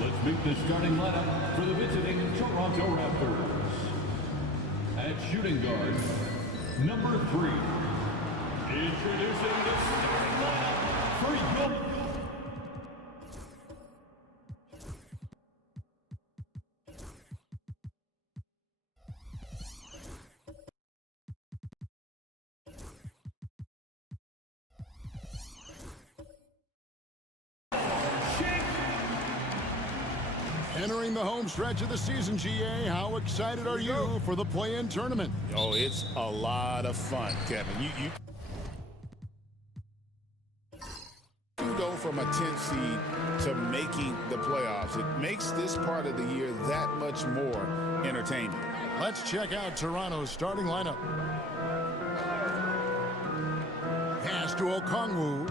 Let's meet the starting lineup for the visiting Toronto Raptors. At shooting guard, number 3. Introducing the starting lineup for your... Entering the home stretch of the season, GA, how excited are you for the play-in tournament? Oh, it's a lot of fun, Kevin. You go from a 10th seed to making the playoffs. It makes this part of the year that much more entertaining. Let's check out Toronto's starting lineup. Pass to Okongwu.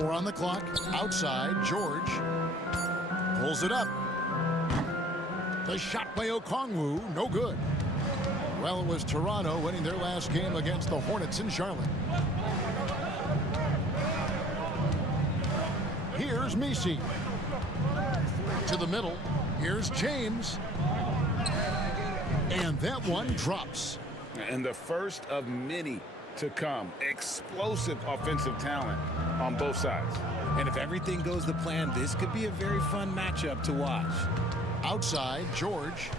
4 on the clock. Outside, George pulls it up. The shot by Okongwu, no good. Well, it was Toronto winning their last game against the Hornets in Charlotte. Here's Messi. To the middle. Here's James. And that one drops. And the first of many to come. Explosive offensive talent on both sides. And if everything goes to plan, this could be a very fun matchup to watch. Outside, George.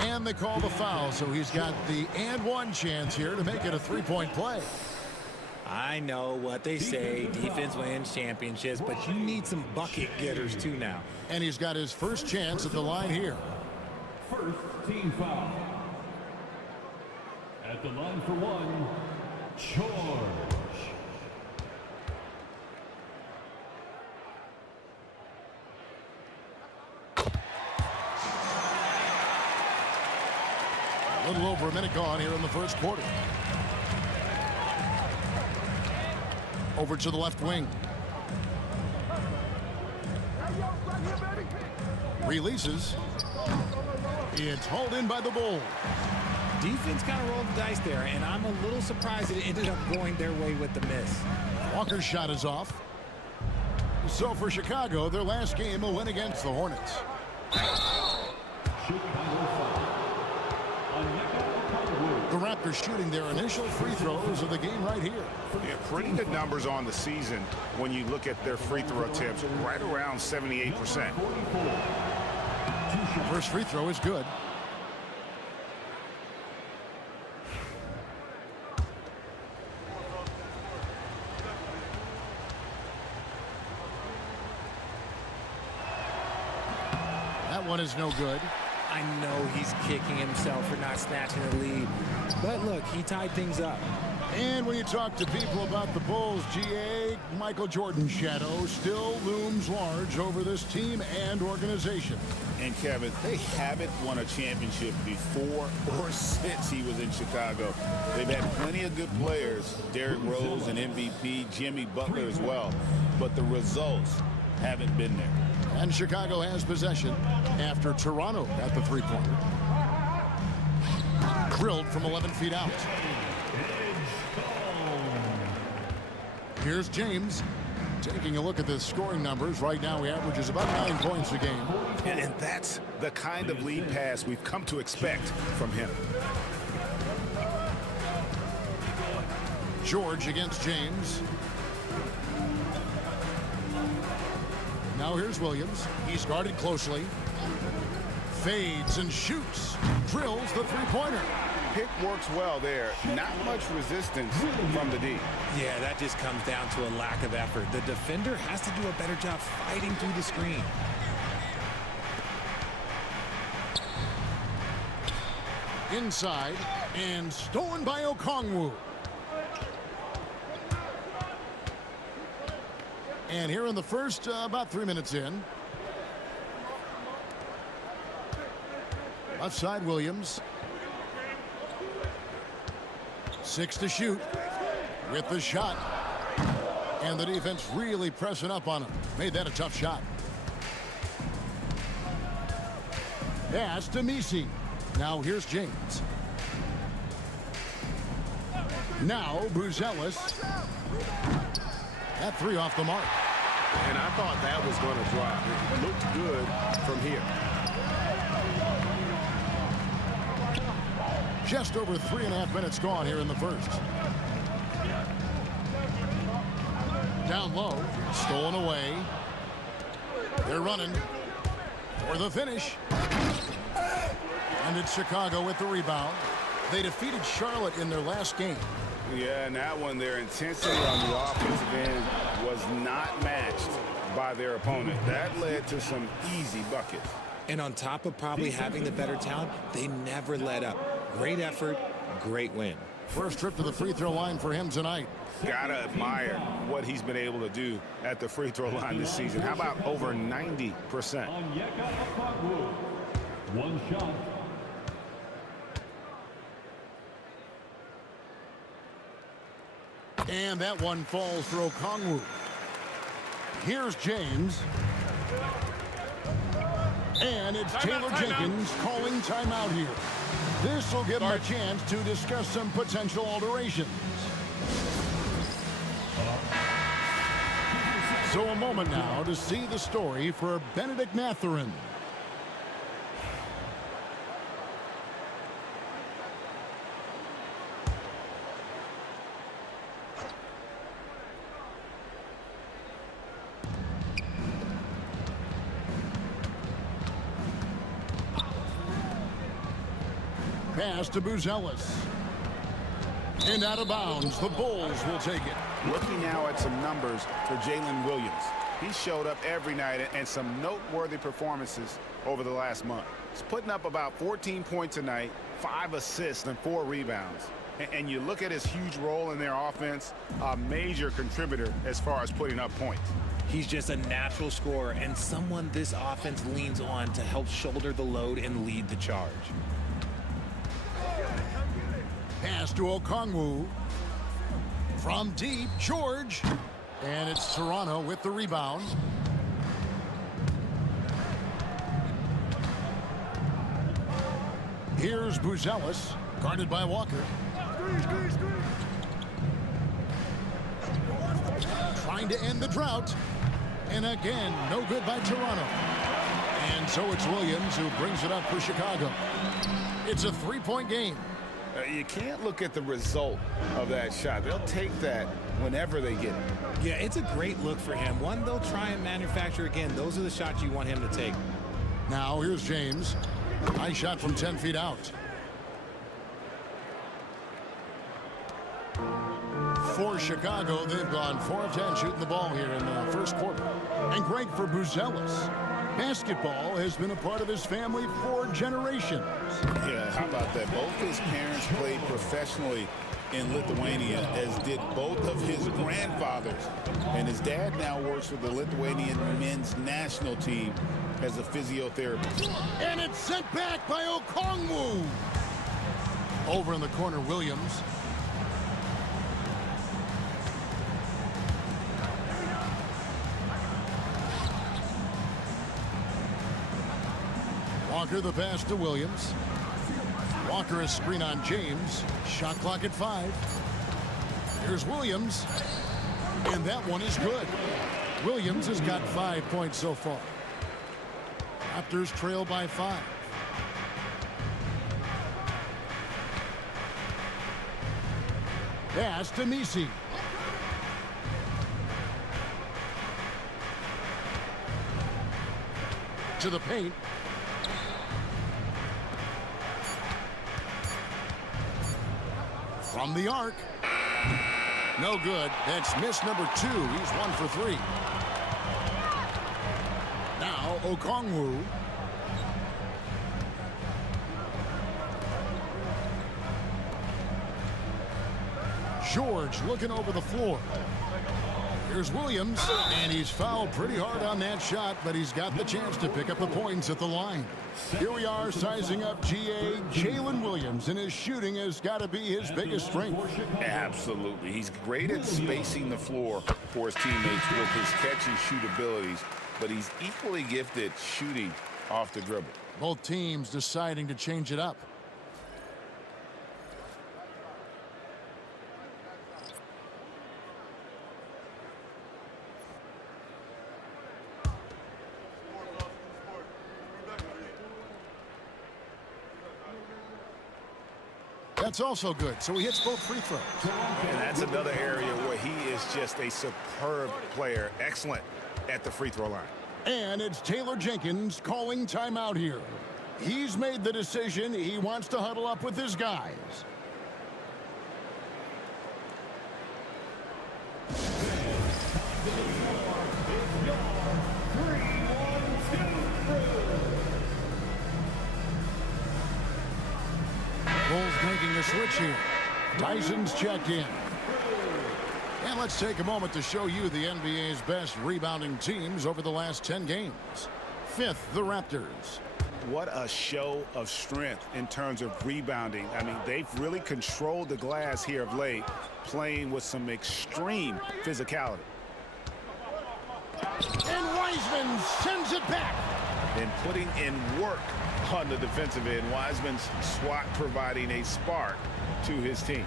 And they call the foul, so he's got the and one chance here to make it a three-point play. I know what they say, defense wins championships, but you need some bucket getters too now. And he's got his first chance at the line here. First team foul. At the line for one, George. A little over a minute gone here in the first quarter. Over to the left wing. Releases. It's hauled in by the Bulls. Defense kind of rolled the dice there, and I'm a little surprised that it ended up going their way with the miss. Walker's shot is off. So for Chicago, their last game a win against the Hornets. The Raptors shooting their initial free throws of the game right here. Yeah, pretty good numbers on the season when you look at their free throw attempts, right around 78%. First free throw is good. That one is no good. I know he's kicking himself for not snatching the lead, but look, he tied things up. And when you talk to people about the Bulls, GA, Michael Jordan's shadow still looms large over this team and organization. And Kevin, they haven't won a championship before or since he was in Chicago. They've had plenty of good players, Derrick Rose and MVP, Jimmy Butler as well, but the results haven't been there. And Chicago has possession after Toronto got the three-pointer. Drilled from 11 feet out. Here's James. Taking a look at the scoring numbers. Right now he averages about 9 points a game. And that's the kind of lead pass we've come to expect from him. George against James. Now here's Williams. He's guarded closely. Fades and shoots. Drills the three-pointer. Pick works well there. Not much resistance from the D. Yeah, that just comes down to a lack of effort. The defender has to do a better job fighting through the screen. Inside and stolen by Okongwu. And here in the first, about 3 minutes in. Left side, Williams. 6 to shoot with the shot. And the defense really pressing up on him. Made that a tough shot. Pass to Messi. Now here's James. Now Buzelis. That three off the mark. And I thought that was going to drop. It looked good from here. Just over 3.5 minutes gone here in the first. Down low, stolen away. They're running for the finish. And it's Chicago with the rebound. They defeated Charlotte in their last game. Yeah, and that one, their intensity on the offensive end was not matched by their opponent. That led to some easy buckets. And on top of probably having the better talent, they never let up. Great effort, great win. First trip to the free throw line for him tonight. Gotta admire what he's been able to do at the free throw line this season. How about over 90%? One shot. And that one falls for Okongwu. Here's James. And it's Taylor Jenkins calling timeout here. This will give him a chance to discuss some potential alterations. So a moment now to see the story for Benedict Mathurin. Pass to Buzelis. And out of bounds, the Bulls will take it. Looking now at some numbers for Jalen Williams. He showed up every night and some noteworthy performances over the last month. He's putting up about 14 points a night, 5 assists, and 4 rebounds. And you look at his huge role in their offense, a major contributor as far as putting up points. He's just a natural scorer and someone this offense leans on to help shoulder the load and lead the charge. Pass to Okongwu. From deep, George. And it's Toronto with the rebound. Here's Buzelis, guarded by Walker. Trying to end the drought. And again, no good by Toronto. And so it's Williams who brings it up for Chicago. It's a 3-point game. You can't look at the result of that shot. They'll take that whenever they get it. Yeah, it's a great look for him. One they'll try and manufacture again. Those are the shots you want him to take. Now here's James. Nice shot from 10 feet out. For Chicago, they've gone 4 of 10 shooting the ball here in the first quarter. And great for Buzelis. Basketball has been a part of his family for generations. Yeah, how about that? Both his parents played professionally in Lithuania, as did both of his grandfathers. And his dad now works with the Lithuanian men's national team as a physiotherapist. And it's sent back by Okongwu. Over in the corner, Williams. Walker the pass to Williams. Walker a screen on James. Shot clock at 5. Here's Williams. And that one is good. Williams has got 5 points so far. Raptors trail by 5. Pass to Misi. To the paint. From the arc. No good. That's miss number 2. He's 1 for 3. Now Okongwu. George looking over the floor. Here's Williams, and he's fouled pretty hard on that shot, but he's got the chance to pick up the points at the line. Here we are sizing up GA Jalen Williams, and his shooting has got to be his biggest strength. Absolutely. He's great at spacing the floor for his teammates with his catch and shoot abilities, but he's equally gifted shooting off the dribble. Both teams deciding to change it up. That's also good. So he hits both free throws. And that's another area where he is just a superb player. Excellent at the free throw line. And it's Taylor Jenkins calling timeout here. He's made the decision. He wants to huddle up with his guys. Bulls making a switch here. Tyson's checked in. And let's take a moment to show you the NBA's best rebounding teams over the last 10 games. Fifth, the Raptors. What a show of strength in terms of rebounding. I mean, they've really controlled the glass here of late, playing with some extreme physicality. And Wiseman sends it back. And putting in work on the defensive end. Wiseman's swat providing a spark to his team.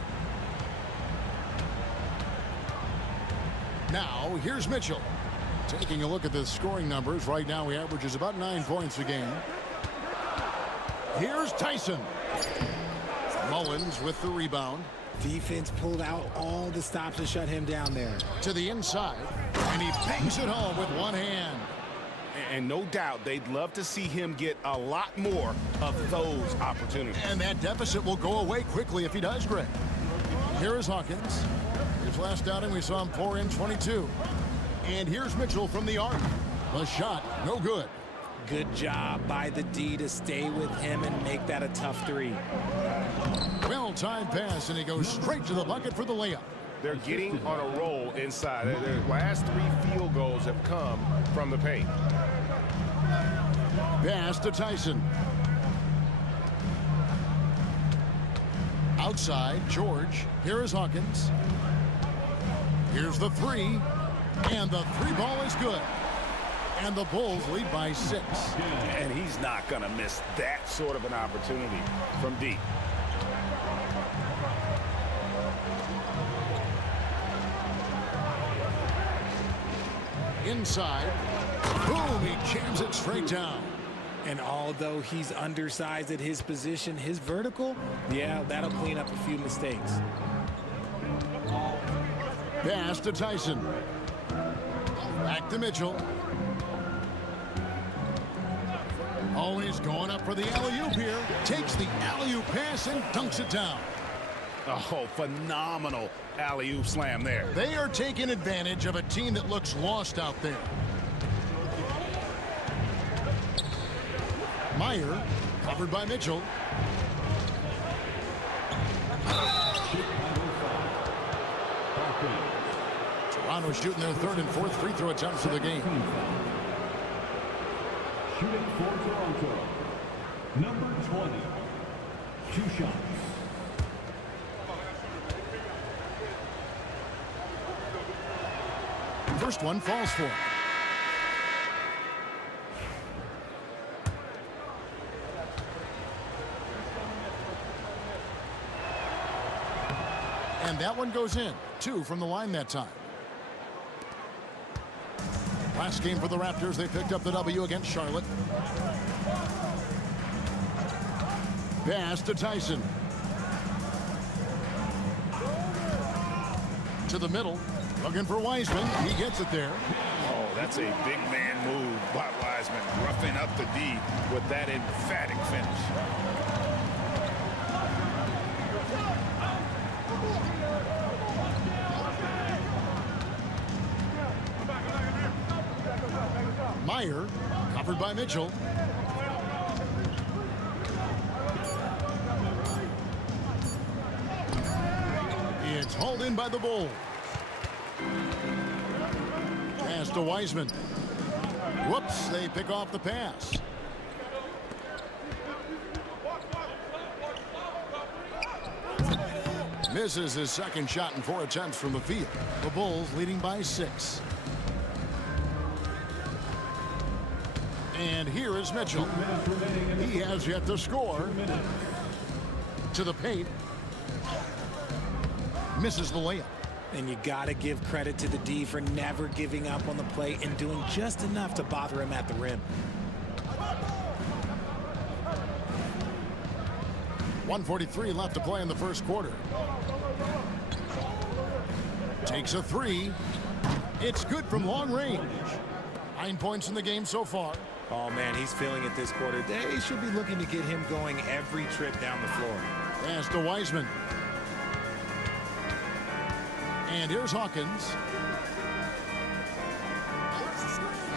Now, here's Mitchell. Taking a look at the scoring numbers. Right now, he averages about 9 points a game. Here's Tyson. Mullins with the rebound. Defense pulled out all the stops to shut him down there. To the inside. And he bangs it home with one hand. And no doubt they'd love to see him get a lot more of those opportunities. And that deficit will go away quickly if he does, Greg. Here is Hawkins. His last outing, we saw him pour in 22. And here's Mitchell from the arc. The shot, no good. Good job by the D to stay with him and make that a tough three. Well-timed pass, and he goes straight to the bucket for the layup. They're getting on a roll inside. Their last 3 field goals have come from the paint. Pass to Tyson. Outside, George. Here is Hawkins. Here's the three. And the three ball is good. And the Bulls lead by 6. And he's not going to miss that sort of an opportunity from deep. Inside. Boom, he jams it straight down. And although he's undersized at his position, his vertical, yeah, that'll clean up a few mistakes. Pass to Tyson. Back to Mitchell. Oh, he's going up for the alley-oop here. Takes the alley-oop pass and dunks it down. Oh, phenomenal alley-oop slam there. They are taking advantage of a team that looks lost out there. Meyer, covered by Mitchell. Toronto shooting their 3rd and 4th free throw attempts of the game. Shooting for Toronto, number 20. 2 shots. First one falls for him. And that one goes in. 2 from the line that time. Last game for the Raptors, they picked up the W against Charlotte. Pass to Tyson. To the middle. Looking for Wiseman. He gets it there. Oh, that's a big man move by Wiseman. Roughing up the D with that emphatic finish. Meyer, covered by Mitchell. It's hauled in by the Bulls. Pass to Wiseman. Whoops, they pick off the pass. Misses his second shot in 4 attempts from the field. The Bulls leading by 6. And here is Mitchell. He has yet to score. To the paint. Misses the layup. And you got to give credit to the D for never giving up on the play and doing just enough to bother him at the rim. 1:43 left to play in the first quarter. Takes a three. It's good from long range. 9 points in the game so far. Oh, man, he's feeling it this quarter. They should be looking to get him going every trip down the floor. Pass to Wiseman. And here's Hawkins.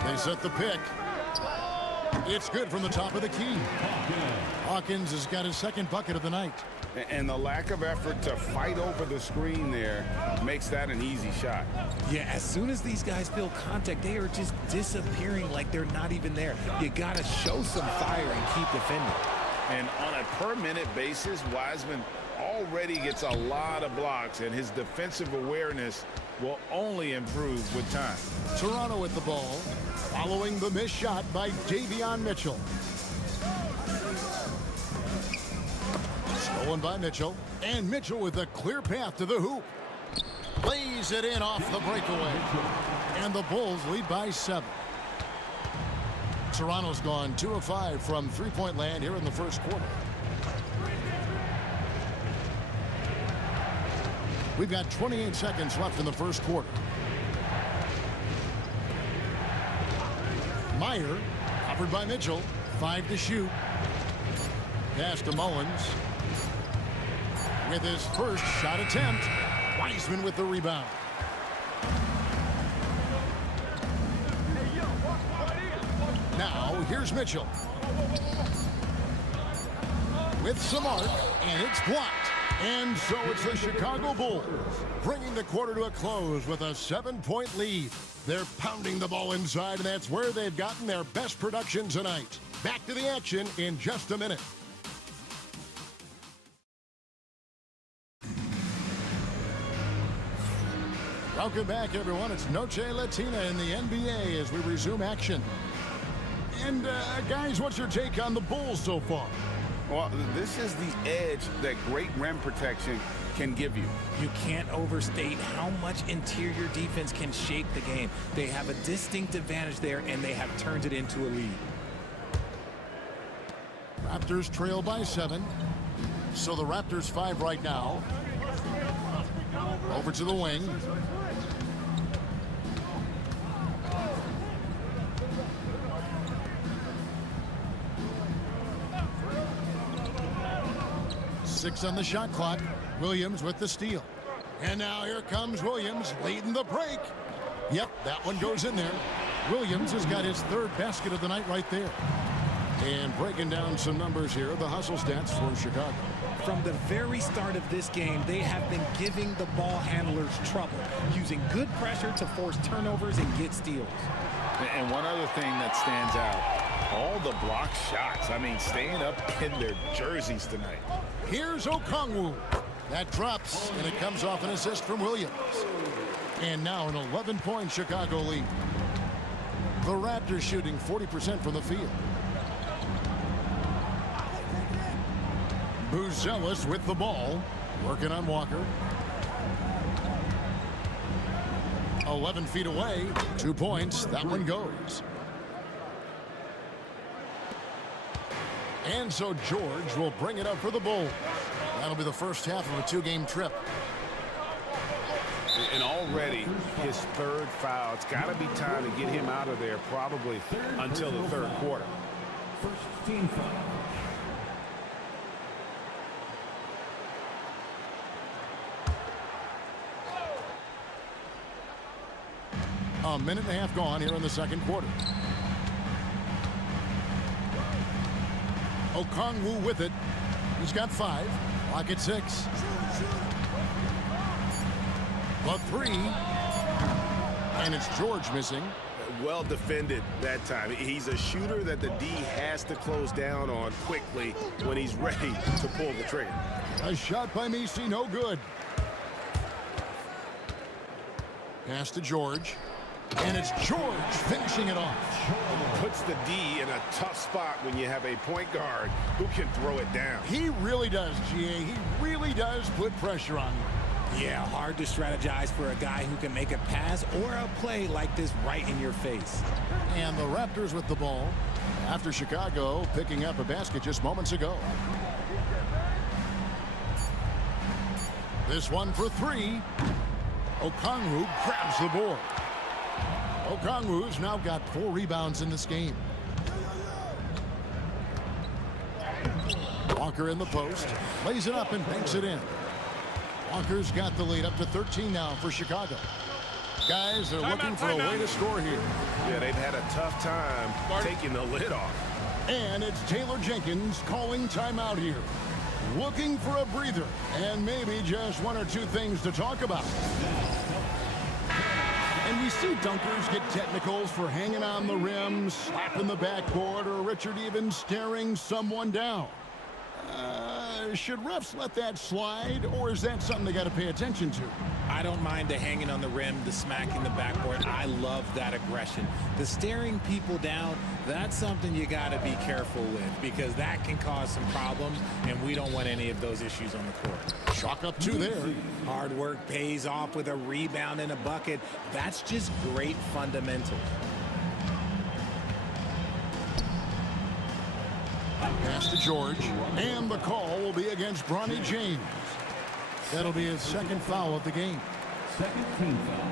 They set the pick. It's good from the top of the key. Hawkins has got his second bucket of the night. And the lack of effort to fight over the screen there makes that an easy shot. Yeah, as soon as these guys feel contact, they are just disappearing like they're not even there. You got to show some fire and keep defending. And on a per-minute basis, Wiseman already gets a lot of blocks, and his defensive awareness will only improve with time. Toronto with the ball, following the missed shot by Davion Mitchell. Stolen by Mitchell, and Mitchell with a clear path to the hoop. Lays it in off the breakaway, and the Bulls lead by 7. Toronto's gone 2 of 5 from three-point land here in the first quarter. We've got 28 seconds left in the first quarter. Meyer, covered by Mitchell, 5 to shoot. Pass to Mullins. With his first shot attempt, Wiseman with the rebound. Now, here's Mitchell. With some arc, and it's blocked. And so it's the Chicago Bulls, bringing the quarter to a close with a 7-point lead. They're pounding the ball inside, and that's where they've gotten their best production tonight. Back to the action in just a minute. Welcome back, everyone. It's Noche Latina in the NBA as we resume action. And, guys, what's your take on the Bulls so far? Well, this is the edge that great rim protection can give you. You can't overstate how much interior defense can shape the game. They have a distinct advantage there, and they have turned it into a lead. Raptors trail by 7. So the Raptors 5 right now. Over to the wing. Six on the shot clock. Williams with the steal. And now here comes Williams leading the break. Yep, that one goes in there. Williams has got his third basket of the night right there. And breaking down some numbers here, the hustle stats for Chicago. From the very start of this game, they have been giving the ball handlers trouble, using good pressure to force turnovers and get steals. And one other thing that stands out, all the block shots. I mean, staying up in their jerseys tonight. Here's Okongwu. That drops, and it comes off an assist from Williams. And now an 11-point Chicago lead. The Raptors shooting 40% from the field. Buzelis with the ball, working on Walker. 11 feet away, 2 points, that one goes. And so George will bring it up for the Bulls. That'll be the first half of a 2-game trip. And already his third foul. It's got to be time to get him out of there probably until the third quarter. First team foul. A minute and a half gone here in the second quarter. Okongwu with it. He's got 5. Lock at 6. The 3. And it's George missing. Well defended that time. He's a shooter that the D has to close down on quickly when he's ready to pull the trigger. A shot by Messi, no good. Pass to George. And it's George finishing it off. Puts the D in a tough spot when you have a point guard who can throw it down. He really does, GA. He really does put pressure on you. Yeah, hard to strategize for a guy who can make a pass or a play like this right in your face. And the Raptors with the ball after Chicago picking up a basket just moments ago. This one for three. Okongwu grabs the board. Okongwu's now got 4 rebounds in this game. Walker in the post, lays it up and banks it in. Walker's got the lead up to 13 now for Chicago. Guys, they're looking for a way to score here. Yeah, they've had a tough time taking the lid off. And it's Taylor Jenkins calling timeout here. Looking for a breather and maybe just 1 or 2 things to talk about. And we see dunkers get technicals for hanging on the rim, slapping the backboard, or Richard even staring someone down. Should refs let that slide, or is that something they got to pay attention to? I don't mind the hanging on the rim, the smacking the backboard. I love that aggression. The staring people down, that's something you got to be careful with because that can cause some problems, and we don't want any of those issues on the court. Chalk up 2 there. Hard work pays off with a rebound and a bucket. That's just great fundamentals. Pass to George, and the call will be against Bronny James. That'll be his 2nd foul of the game. 2nd team foul.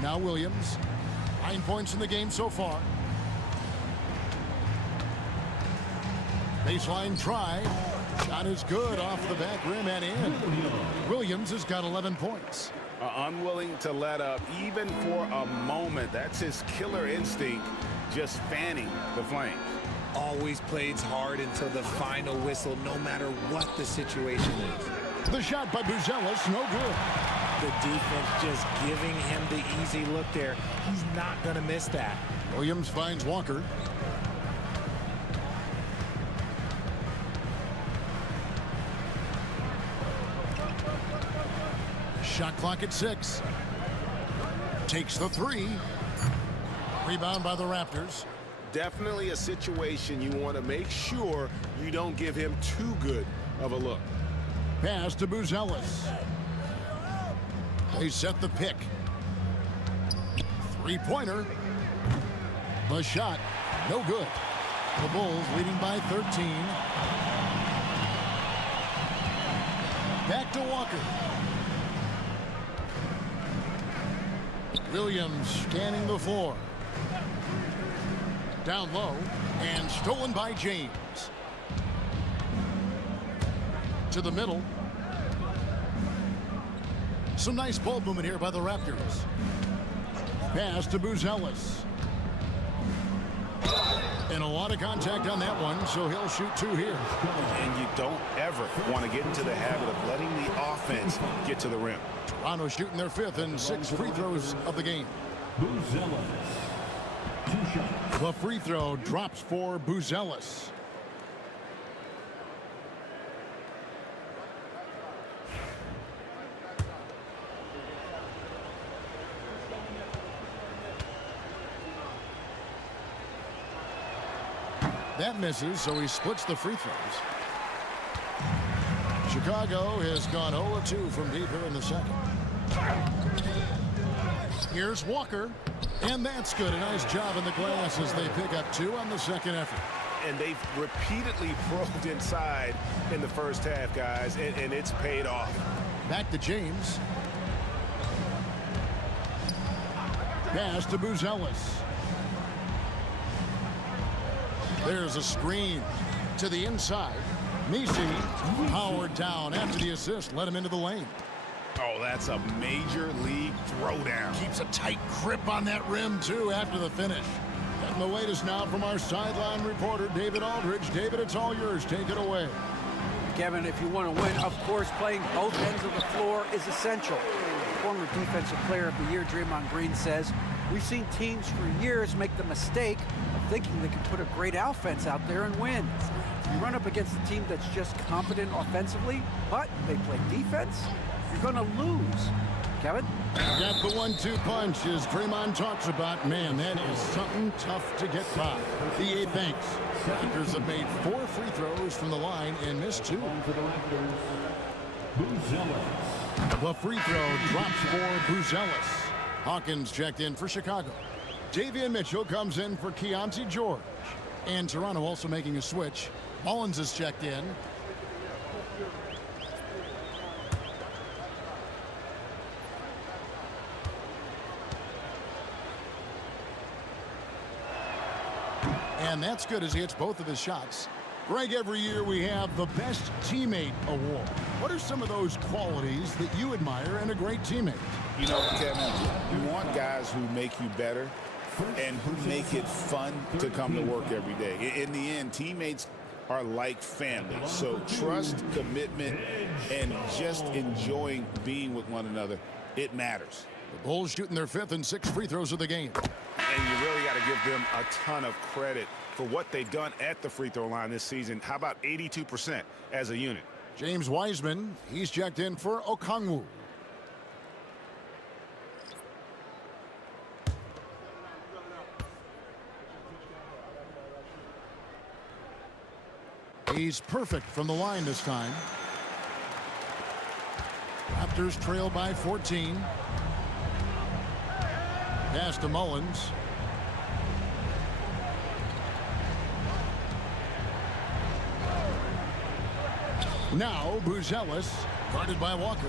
Now Williams, 9 points in the game so far. Baseline try. Shot is good off the back rim and in. Williams has got 11 points. Unwilling to let up even for a moment. That's his killer instinct, just fanning the flames. Always plays hard until the final whistle, no matter what the situation is. The shot by Buzelis, no good. The defense just giving him the easy look there. He's not going to miss that. Williams finds Walker. Shot clock at 6. Takes the 3. Rebound by the Raptors. Definitely a situation you want to make sure you don't give him too good of a look. Pass to Buzelis. They set the pick. 3-pointer. The shot, no good. The Bulls leading by 13. Back to Walker. Williams scanning the floor. Down low and stolen by James. To the middle. Some nice ball movement here by the Raptors. Pass to Buzelis. And a lot of contact on that one, so he'll shoot 2 here. And you don't ever want to get into the habit of letting the offense get to the rim. Toronto shooting their 5th and 6th free throws of the game. Buzelis. 2 shots. The free throw drops for Buzelis. That misses, so he splits the free throws. Chicago has gone 0-2 from deep here in the 2nd. Here's Walker, and that's good. A nice job in the glass as they pick up 2 on the 2nd effort. And they've repeatedly probed inside in the first half, guys, and it's paid off. Back to James. Pass to Buzelis. There's a screen to the inside. Nisi powered down after the assist, let him into the lane. Oh, that's a major league throwdown. Keeps a tight grip on that rim, too, after the finish. And the latest now from our sideline reporter, David Aldridge. David, it's all yours. Take it away. Kevin, if you want to win, of course, playing both ends of the floor is essential. Former Defensive Player of the Year, Draymond Green, says, we've seen teams for years make the mistake of thinking they can put a great offense out there and win. You run up against a team that's just competent offensively, but they play defense, you're going to lose. Kevin? Got the 1-2 punch, as Draymond talks about. Man, that is something tough to get by. EA thanks. Raptors have made 4 free throws from the line and missed 2. For the Raptors, Buzelis. The free throw drops for Buzelis. Hawkins checked in for Chicago. Davian Mitchell comes in for Keontae George. And Toronto also making a switch. Mullins is checked in. And that's good as he hits both of his shots. Greg, every year we have the Best Teammate Award. What are some of those qualities that you admire in a great teammate? You know, Kevin, you want guys who make you better and who make it fun to come to work every day. In the end, teammates are like family. So trust, commitment, and just enjoying being with one another, it matters. The Bulls shooting their 5th and 6th free throws of the game. And you really got to give them a ton of credit for what they've done at the free throw line this season. How about 82% as a unit? James Wiseman, he's checked in for Okongwu. He's perfect from the line this time. Raptors trail by 14. Pass to Mullins. Now Buzelis, guarded by Walker.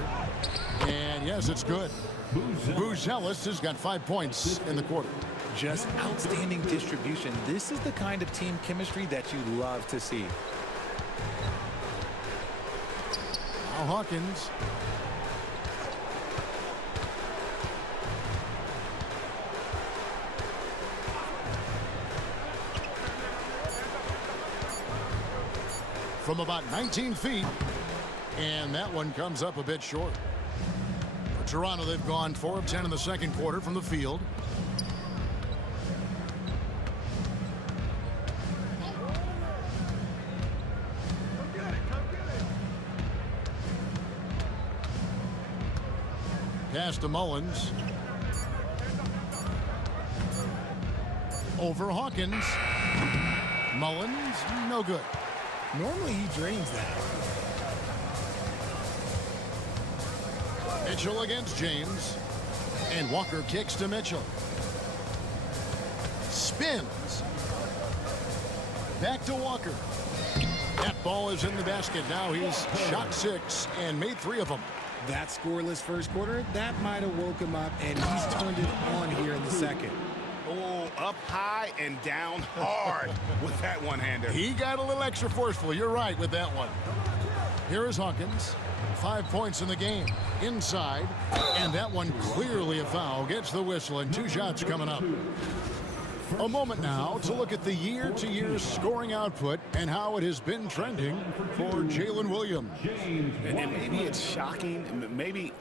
And yes, it's good. Buzelis has got 5 points in the quarter. Just outstanding distribution. This is the kind of team chemistry that you love to see. Now Hawkins. From about 19 feet, and that one comes up a bit short. For Toronto, they've gone 4 of 10 in the second quarter from the field. Pass to Mullins. Over Hawkins. Mullins, no good. Normally he drains that. Mitchell against James. And Walker kicks to Mitchell. Spins. Back to Walker. That ball is in the basket. Now he's shot 6 and made 3 of them. That scoreless first quarter, that might have woke him up, and he's turned it on here in the second. Oh, up high and down hard with that one-hander. He got a little extra forceful. You're right with that one. Here is Hawkins. 5 points in the game. Inside. And that one clearly a foul. Gets the whistle and 2 shots coming up. A moment now to look at the year-to-year scoring output and how it has been trending for Jalen Williams. And maybe it's shocking, maybe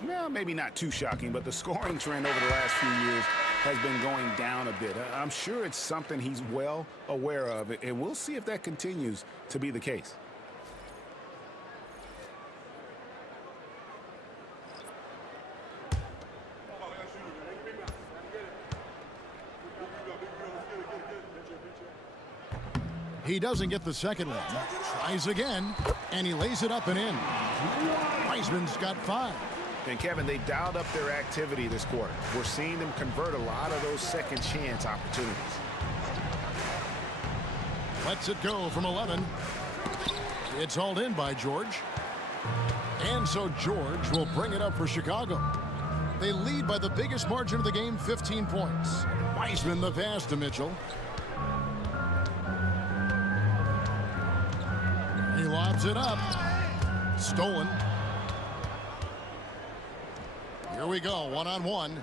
not too shocking, but the scoring trend over the last few years has been going down a bit. I'm sure it's something he's well aware of, and we'll see if that continues to be the case. He doesn't get the second one. Tries again, and he lays it up and in. Wiseman's got 5. And Kevin, they dialed up their activity this quarter. We're seeing them convert a lot of those second chance opportunities. Lets it go from 11. It's hauled in by George. And so George will bring it up for Chicago. They lead by the biggest margin of the game, 15 points. Wiseman the pass to Mitchell. He lobs it up. Stolen. Here we go, one-on-one.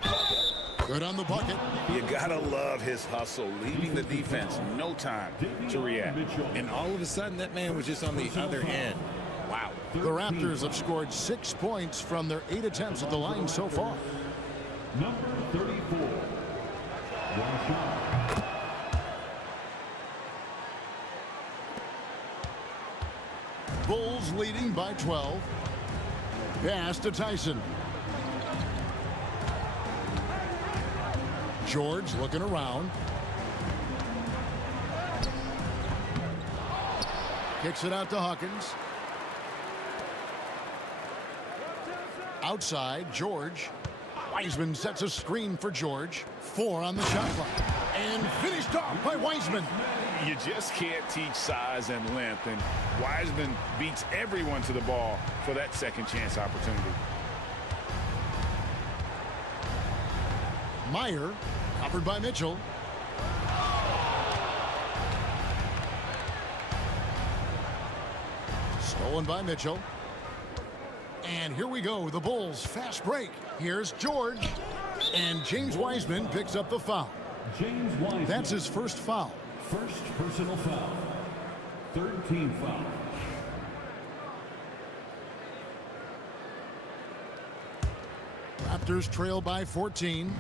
Good on the bucket. You gotta love his hustle, leaving the defense no time to react. And all of a sudden, that man was just on the other end. Wow. The Raptors have scored 6 points from their 8 attempts at the line so far. Number 34. One shot. Bulls leading by 12. Pass to Tyson. George looking around. Kicks it out to Hawkins. Outside, George. Wiseman sets a screen for George. 4 on the shot clock. And finished off by Wiseman. You just can't teach size and length, and Wiseman beats everyone to the ball for that second chance opportunity. Meyer, covered by Mitchell. Stolen by Mitchell. And here we go, the Bulls fast break. Here's George. And James Wiseman picks up the foul. James Wiseman. That's his first foul. First personal foul. Third team foul. Raptors trail by 14.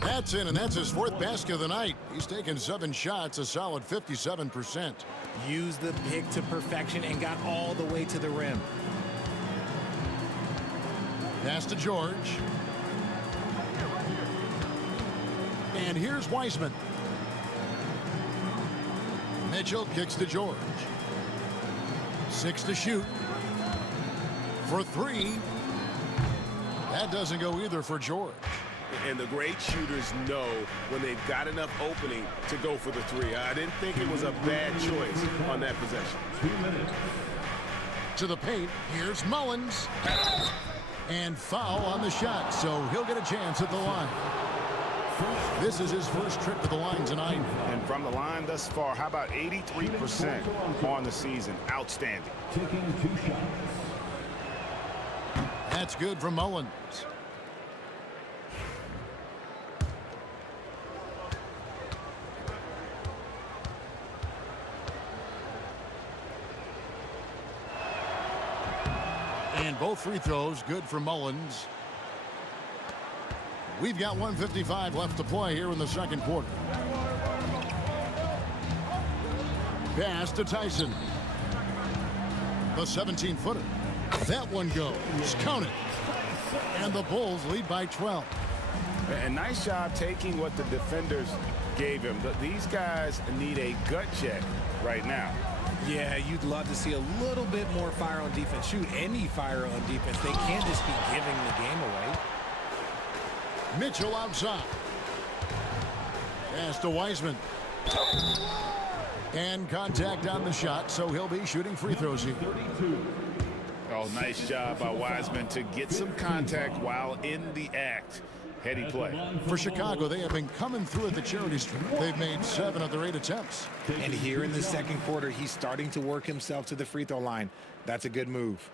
That's in, and that's his fourth basket of the night. He's taken 7 shots, a solid 57%. Used the pick to perfection and got all the way to the rim. Pass to George. And here's Wiseman. Mitchell kicks to George. 6 to shoot. For 3. That doesn't go either for George. And the great shooters know when they've got enough opening to go for the 3. I didn't think it was a bad choice on that possession. 2 minutes. To the paint, here's Mullins. And foul on the shot, so he'll get a chance at the line. This is his first trip to the line tonight. And from the line thus far, how about 83% on the season? Outstanding. Taking 2 shots. That's good from Mullins. And both free throws good for Mullins. We've got 1:55 left to play here in the second quarter. Pass to Tyson. The 17-footer. That one goes. Count it. And the Bulls lead by 12. And nice job taking what the defenders gave him. But these guys need a gut check right now. Yeah, you'd love to see a little bit more fire on defense. Shoot, any fire on defense. They can't just be giving the game away. Mitchell outside. Pass to Wiseman. And contact on the shot, so he'll be shooting free throws here. 32. Oh, nice job by Wiseman to get some contact while in the act. Heady play. For Chicago, they have been coming through at the charity stripe. They've made 7 of their 8 attempts. And here in the second quarter, he's starting to work himself to the free throw line. That's a good move.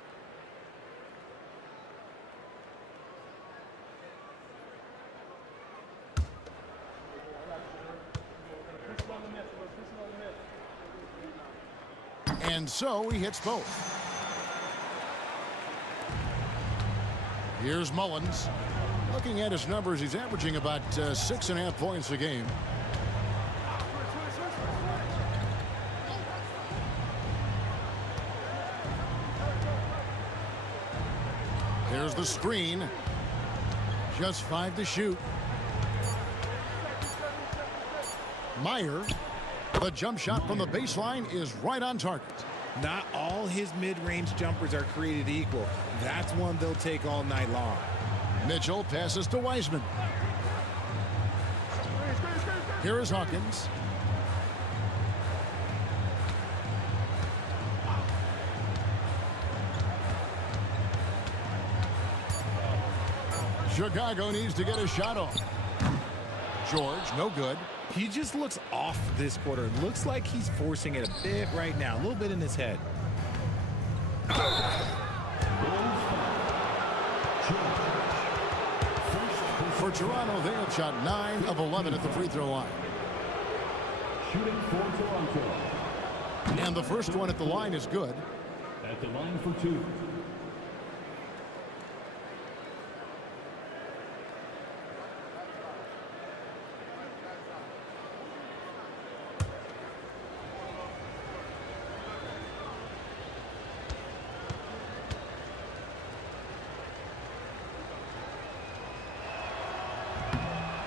And so he hits both. Here's Mullins. Looking at his numbers, he's averaging about 6.5 points a game. There's the screen. Just 5 to shoot. Meyer. The jump shot from the baseline is right on target. Not all his mid-range jumpers are created equal. That's one they'll take all night long. Mitchell passes to Wiseman. Here is Hawkins. Chicago needs to get a shot off. George, no good. He just looks off this quarter. Looks like he's forcing it a bit right now. A little bit in his head. For Toronto, they have shot 9 of 11 at the free throw line. Shooting for Toronto. And the first one at the line is good. At the line for 2.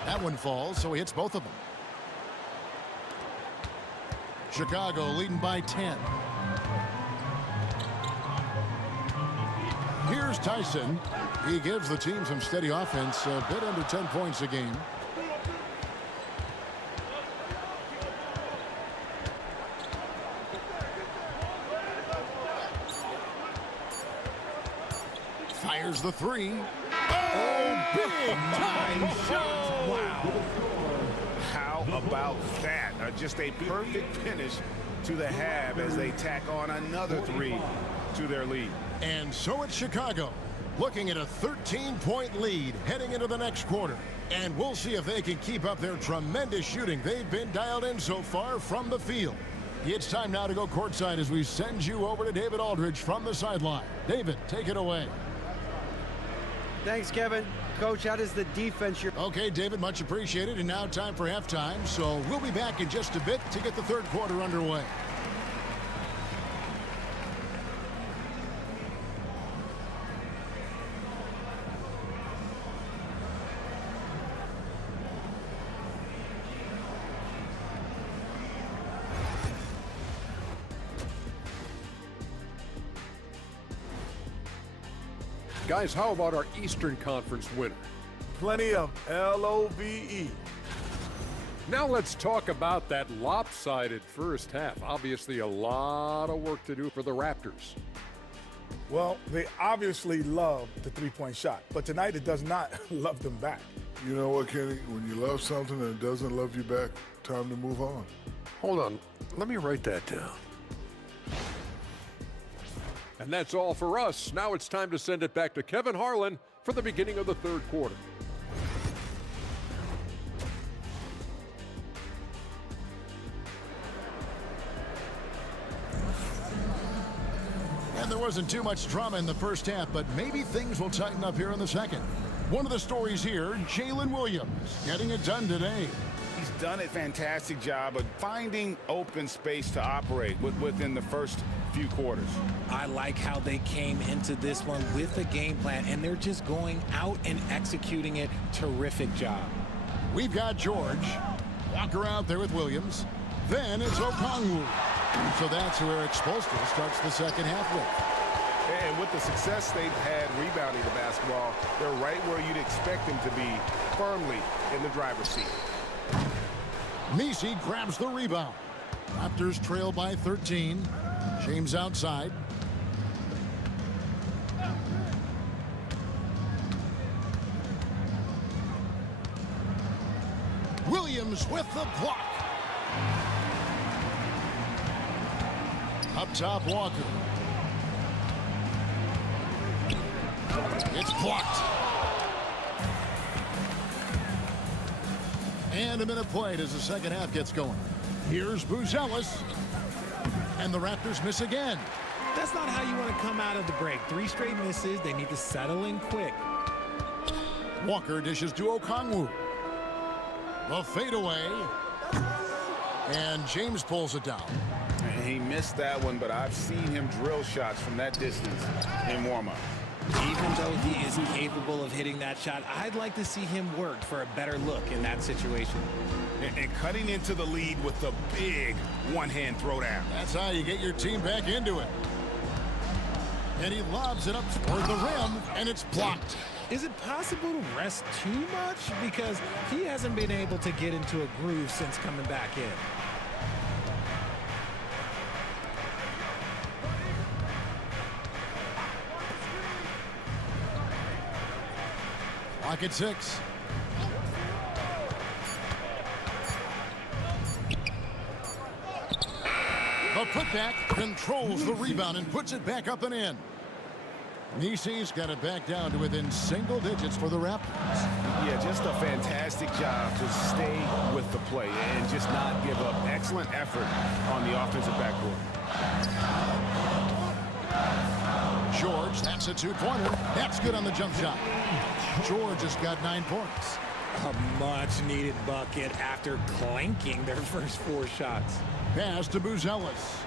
That one falls, so he hits both of them. Chicago leading by 10. Here's Tyson. He gives the team some steady offense, a bit under 10 points a game. Fires the three. Oh, big time shot. Wow. How about that? Just a perfect finish to the half as they tack on another three to their lead. And so it's Chicago, looking at a 13-point lead heading into the next quarter. And we'll see if they can keep up their tremendous shooting they've been dialed in so far from the field. It's time now to go courtside as we send you over to David Aldridge from the sideline. David, take it away. Thanks, Kevin. Coach, how does the defense... Okay, David, much appreciated. And now time for halftime. So we'll be back in just a bit to get the third quarter underway. Guys, how about our Eastern Conference winner? Plenty of LOVE. Now let's talk about that lopsided first half. Obviously, a lot of work to do for the Raptors. Well, they obviously love the three-point shot, but tonight it does not love them back. You know what, Kenny? When you love something and it doesn't love you back, time to move on. Hold on, let me write that down. And that's all for us. Now it's time to send it back to Kevin Harlan for the beginning of the third quarter. And there wasn't too much drama in the first half, but maybe things will tighten up here in the second. One of the stories here, Jalen Williams getting it done today. He's done a fantastic job of finding open space to operate within the first few quarters. I like how they came into this one with a game plan, and they're just going out and executing it. Terrific job. We've got George. Walker out there with Williams. Then it's Okongwu. So that's who Eric Spoelstra starts the second half with. And with the success they've had rebounding the basketball, they're right where you'd expect them to be, firmly in the driver's seat. Messi grabs the rebound. Raptors trail by 13. James outside. Williams with the block. Up top, Walker. It's blocked. And a minute played as the second half gets going. Here's Buzelis. And the Raptors miss again. That's not how you want to come out of the break. 3 straight misses. They need to settle in quick. Walker dishes to Okongwu. The fadeaway. And James pulls it down. And he missed that one, but I've seen him drill shots from that distance in warm-up. Even though he is capable of hitting that shot, I'd like to see him work for a better look in that situation. And cutting into the lead with the big one-hand throwdown. That's how you get your team back into it. And he lobs it up toward the rim, and it's blocked. Is it possible to rest too much? Because he hasn't been able to get into a groove since coming back in. Clock at 6. The putback controls the rebound and puts it back up and in. Messi's got it back down to within single digits for the Raptors. Yeah, just a fantastic job to stay with the play and just not give up. Excellent effort on the offensive backboard. George, that's a two-pointer. That's good on the jump shot. George has got 9 points. A much-needed bucket after clanking their first 4 shots. Pass to Buzelis.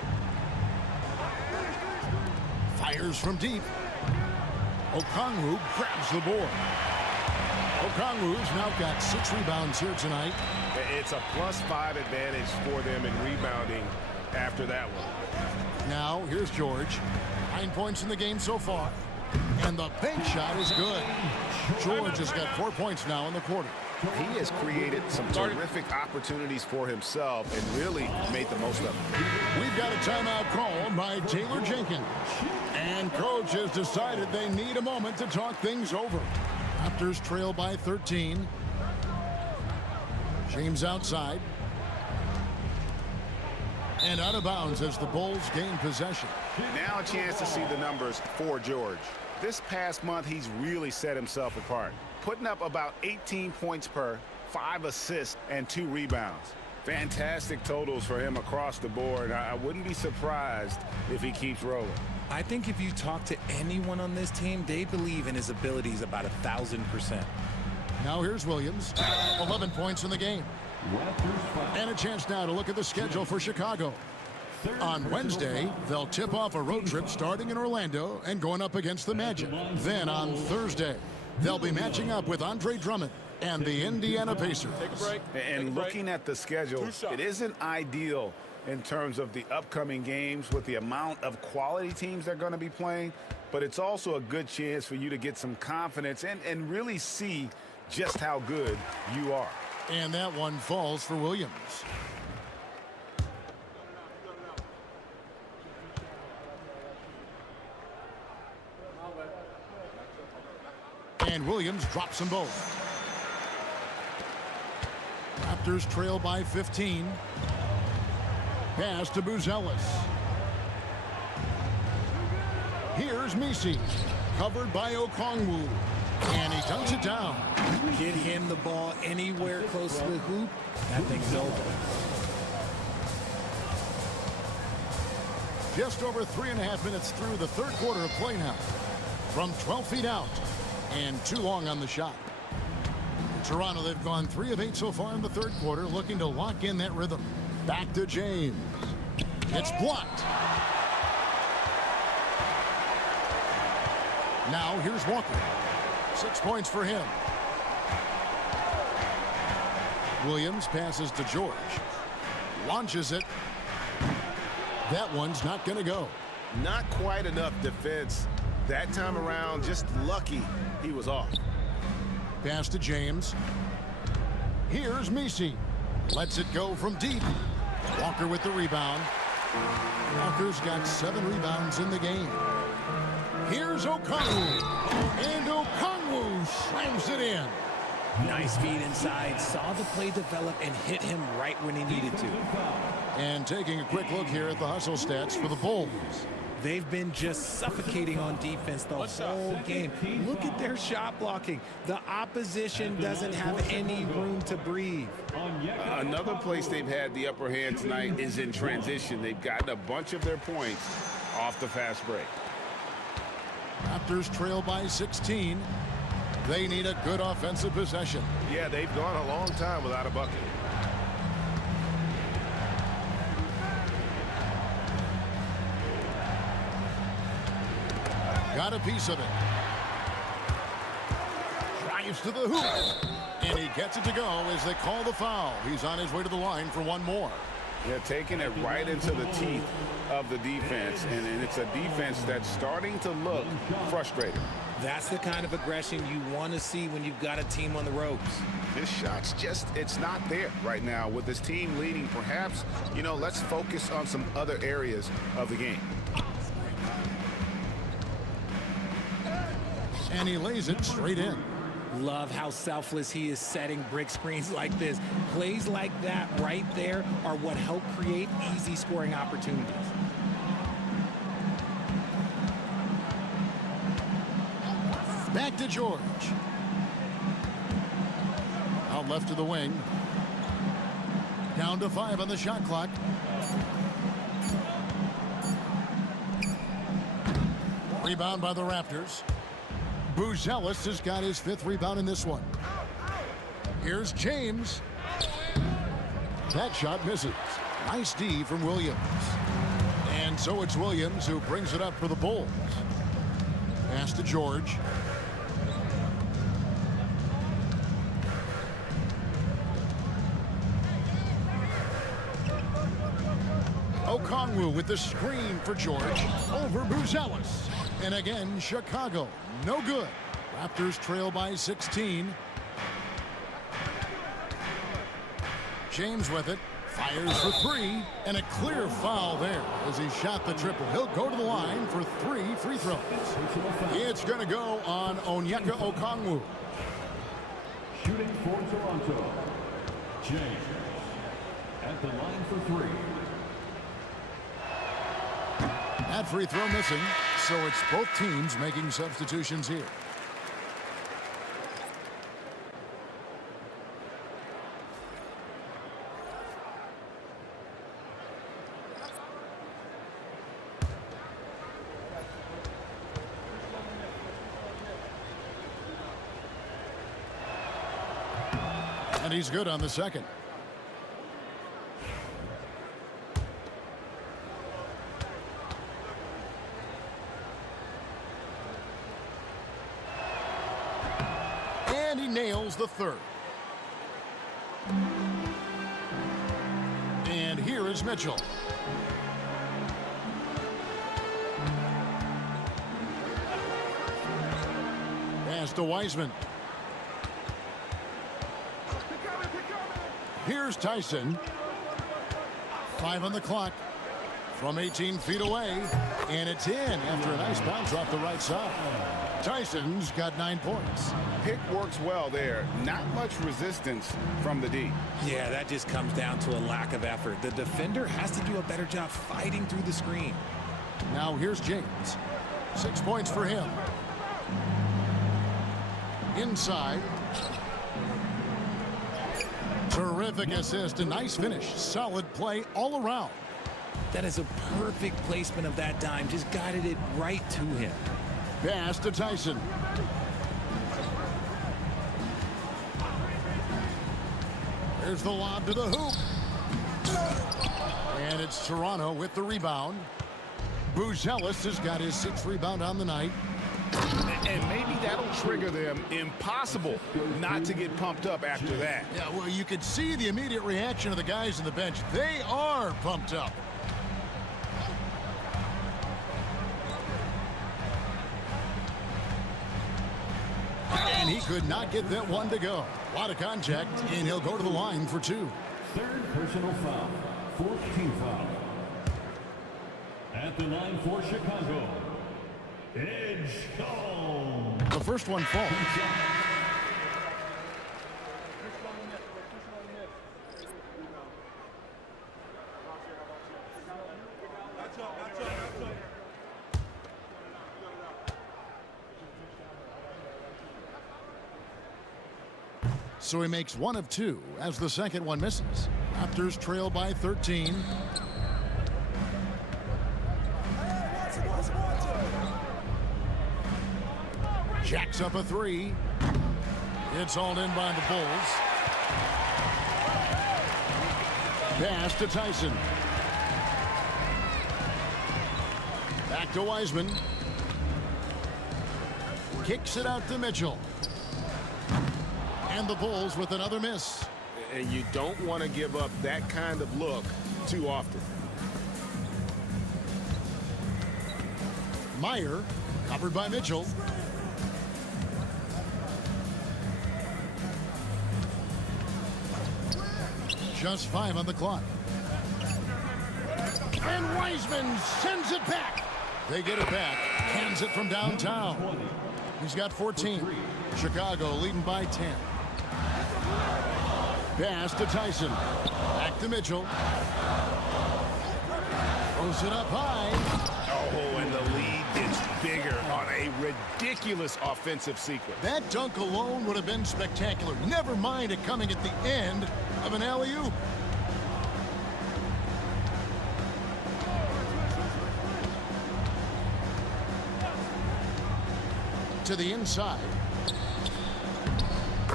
Fires from deep. Okongwu grabs the board. Okongwu's now got 6 rebounds here tonight. It's a +5 advantage for them in rebounding after that one. Now, here's George. 9 points in the game so far. And the bank shot is good. George has got 4 points now in the quarter. He has created some terrific opportunities for himself and really made the most of it. We've got a timeout call by Taylor Jenkins. And coach has decided they need a moment to talk things over. Raptors trail by 13. James outside. And out of bounds as the Bulls gain possession. Now a chance to see the numbers for George. This past month, he's really set himself apart, putting up about 18 points per, 5 assists, and 2 rebounds. Fantastic totals for him across the board. I wouldn't be surprised if he keeps rolling. I think if you talk to anyone on this team, they believe in his abilities about 1,000%. Now here's Williams. 11 points in the game. And a chance now to look at the schedule for Chicago. On Wednesday, they'll tip off a road trip starting in Orlando and going up against the Magic. Then on Thursday, they'll be matching up with Andre Drummond and the Indiana Pacers. And looking at the schedule, it isn't ideal in terms of the upcoming games with the amount of quality teams they're going to be playing, but it's also a good chance for you to get some confidence and really see just how good you are. And that one falls for Williams. And Williams drops them both. Raptors trail by 15. Pass to Buzelis. Here's Misi. Covered by Okongwu. And he dunks it down. Get him the ball anywhere close to the hoop. That thing's over. Just over 3.5 minutes through the third quarter of play now. From 12 feet out. And too long on the shot. Toronto, they've gone 3 of 8 so far in the third quarter, looking to lock in that rhythm. Back to James. It's blocked. Now here's Walker. 6 points for him. Williams passes to George. Launches it. That one's not going to go. Not quite enough defense. That time around, just lucky he was off. Pass to James. Here's Misi. Lets it go from deep. Walker with the rebound. Walker's got 7 rebounds in the game. Here's Okongwu. And Okongwu slams it in. Nice feed inside. Saw the play develop and hit him right when he needed to. And taking a quick look here at the hustle stats for the Bulls. They've been just suffocating on defense the whole game. Look at their shot blocking. The opposition doesn't have any room to breathe. Another place they've had the upper hand tonight is in transition. They've gotten a bunch of their points off the fast break. Raptors trail by 16. They need a good offensive possession. Yeah, they've gone a long time without a bucket. Got a piece of it. Drives to the hoop. And he gets it to go as they call the foul. He's on his way to the line for one more. They're taking it right into the teeth of the defense. And it's a defense that's starting to look frustrated. That's the kind of aggression you want to see when you've got a team on the ropes. This shot's just, it's not there right now with this team leading. Perhaps, let's focus on some other areas of the game. And he lays it straight in. Love how selfless he is setting brick screens like this. Plays like that right there are what help create easy scoring opportunities. Back to George. Out left to the wing. Down to 5 on the shot clock. Rebound by the Raptors. Buzelis has got his 5th rebound in this one. Here's James. That shot misses. Nice D from Williams. And so it's Williams who brings it up for the Bulls. Pass to George. Okongwu with the screen for George over Buzelis. And again, Chicago, no good. Raptors trail by 16. James with it. Fires for three, and a clear foul there as he shot the triple. He'll go to the line for 3 free throws. It's going to go on Onyeka Okongwu. Shooting for Toronto, James at the line for 3. That free throw missing, so it's both teams making substitutions here. And he's good on the second. And he nails the third. And here is Mitchell. Pass to Wiseman. Here's Tyson. 5 on the clock from 18 feet away. And it's in after a nice bounce off the right side. Tyson's got 9 points. Pick works well there. Not much resistance from the D. Yeah, that just comes down to a lack of effort. The defender has to do a better job fighting through the screen. Now here's James. 6 points for him. Inside. Terrific assist, a nice finish. Solid play all around. That is a perfect placement of that dime. Just guided it right to him. Pass to Tyson. There's the lob to the hoop. And it's Toronto with the rebound. Buzelis has got his 6th rebound on the night. And maybe that'll trigger them. Impossible not to get pumped up after that. Yeah, well, you could see the immediate reaction of the guys on the bench. They are pumped up. And he could not get that one to go. A lot of contact, and he'll go to the line for 2. 3rd personal foul, 4th team foul. At the line for Chicago, Edge Cole. The first one falls. So he makes 1 of 2 as the second one misses. Raptors trail by 13. Jacks up a 3. It's hauled in by the Bulls. Pass to Tyson. Back to Wiseman. Kicks it out to Mitchell. And the Bulls with another miss. And you don't want to give up that kind of look too often. Meyer, covered by Mitchell. Just 5 on the clock. And Wiseman sends it back. They get it back. Cans it from downtown. He's got 14. Chicago leading by 10. Pass to Tyson. Back to Mitchell. Throws it up high. Oh, and the lead gets bigger on a ridiculous offensive sequence. That dunk alone would have been spectacular. Never mind it coming at the end of an alley-oop. To the inside.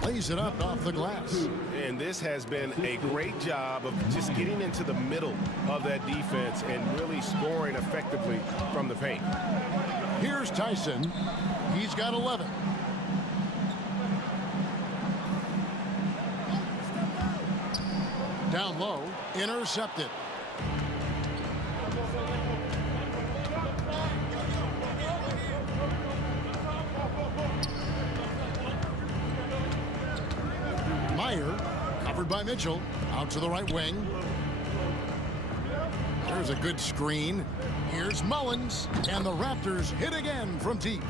Lays it up off the glass. And this has been a great job of just getting into the middle of that defense and really scoring effectively from the paint. Here's Tyson. He's got 11. Down low, intercepted. Covered by Mitchell. Out to the right wing. There's a good screen. Here's Mullins. And the Raptors hit again from deep.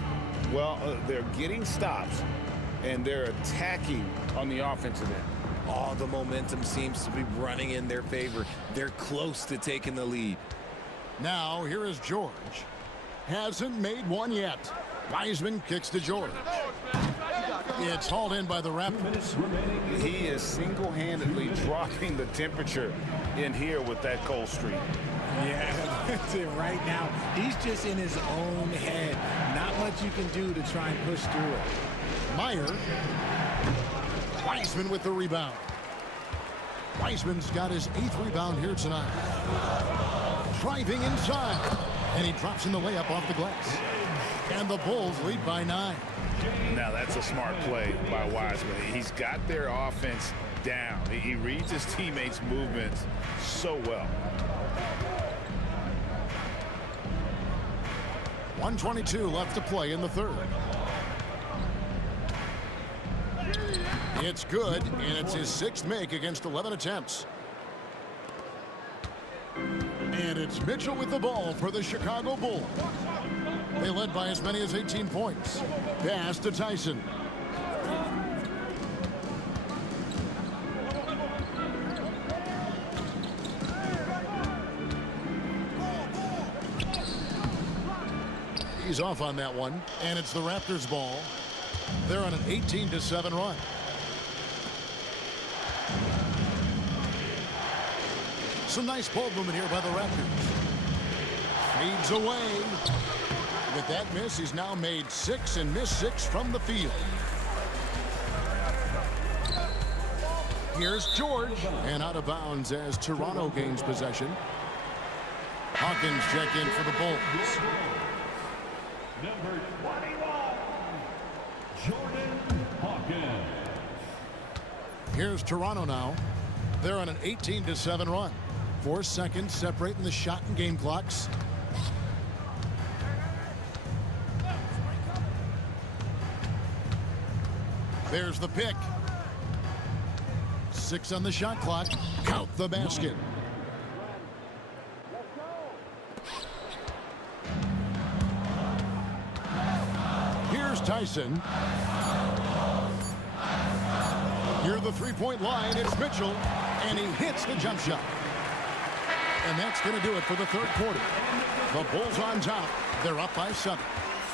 Well, they're getting stops, and they're attacking on the offensive end. All the momentum seems to be running in their favor. They're close to taking the lead. Now, here is George. Hasn't made one yet. Wiseman kicks to George. It's hauled in by the Raptors. He is single-handedly dropping the temperature in here with that cold streak. Yeah, that's it right now. He's just in his own head. Not much you can do to try and push through it. Meyer. Wiseman with the rebound. Wiseman's got his 8th rebound here tonight. Driving inside. And he drops in the layup off the glass. And the Bulls lead by 9. Now that's a smart play by Wiseman. He's got their offense down. He reads his teammates' movements so well. 1:22 left to play in the third. It's good, and it's his 6th make against 11 attempts. And it's Mitchell with the ball for the Chicago Bulls. They led by as many as 18 points. Pass to Tyson. He's off on that one, and it's the Raptors' ball. They're on an 18-7 run. Some nice ball movement here by the Raptors. Fades away. With that miss, he's now made 6 and missed 6 from the field. Here's George. And out of bounds as Toronto gains possession. Hawkins check in for the Bulls. Number 21, Jordan Hawkins. Here's Toronto now. They're on an 18-7 run. 4 seconds separating the shot and game clocks. There's the pick. 6 on the shot clock. Count the basket. Here's Tyson. Near the three-point line, it's Mitchell, and he hits the jump shot. And that's going to do it for the third quarter. The Bulls on top. They're up by 7.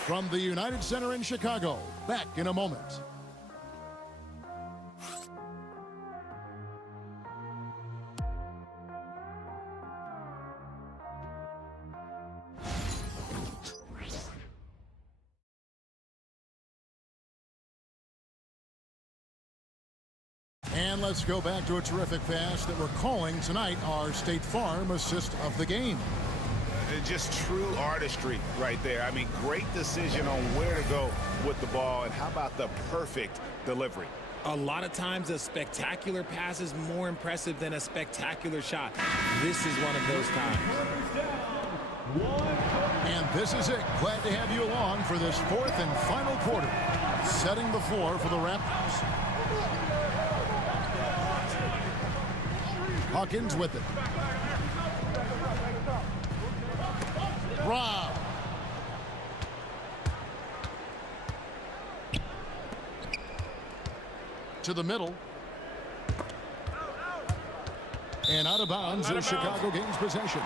From the United Center in Chicago. Back in a moment. And let's go back to a terrific pass that we're calling tonight our State Farm assist of the game. Just true artistry right there. I mean, great decision on where to go with the ball, and how about the perfect delivery? A lot of times a spectacular pass is more impressive than a spectacular shot. This is one of those times. And this is it. Glad to have you along for this 4th and final quarter. Setting the floor for the Raptors. Hawkins with it. Rob. To the middle. And out of bounds as Chicago gains possession.